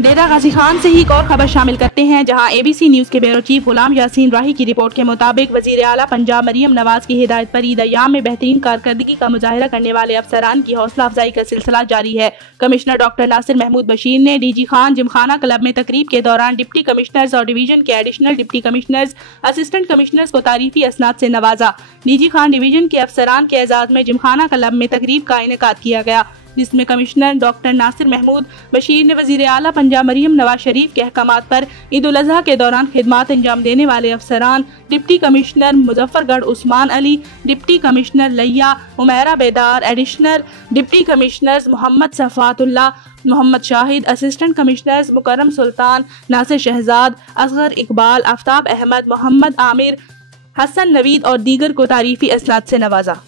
डेरा गाजी खान से ही एक और खबर शामिल करते हैं, जहां एबीसी न्यूज के ब्यूरो चीफ गुलाम यासीन राही की रिपोर्ट के मुताबिक वजीर आला पंजाब मरियम नवाज की हिदायत पर ईद अय्याम में बेहतरीन कारकर्दगी का मुजाहिरा करने वाले अफसरान की हौसला अफजाई का सिलसिला जारी है। कमिश्नर डॉक्टर नासिर महमूद बशीर ने डीजी खान जिमखाना क्लब में तकरीब के दौरान डिप्टी कमिश्नर्स और डिवीजन के additional deputy commissioners, assistant commissioners को तारीफी असनाद से नवाजा। डीजी खान डिवीजन के अफसरान के एजाज में जिमखाना क्लब में तकरीब का इनेकाद किया गया, जिसमें कमिश्नर डॉक्टर नासिर महमूद बशीर ने वजीर आला पंजाब मरियम नवाज शरीफ के अहकामात पर ईद उल अजहा के दौरान खिदमात अंजाम देने वाले अफसरान, deputy commissioner Muzaffargarh Usman Ali, deputy commissioner Liya Umaira Bedar, additional deputy commissioners Mohammad Safatullah, Mohammad Shahid, assistant commissioners Mukarram Sultan, Nasir Shahzad, Asghar Iqbal, Aftab Ahmed, Mohammad Aamir, Hasan Naveed और दीगर को तारीफी असनाद से नवाजा।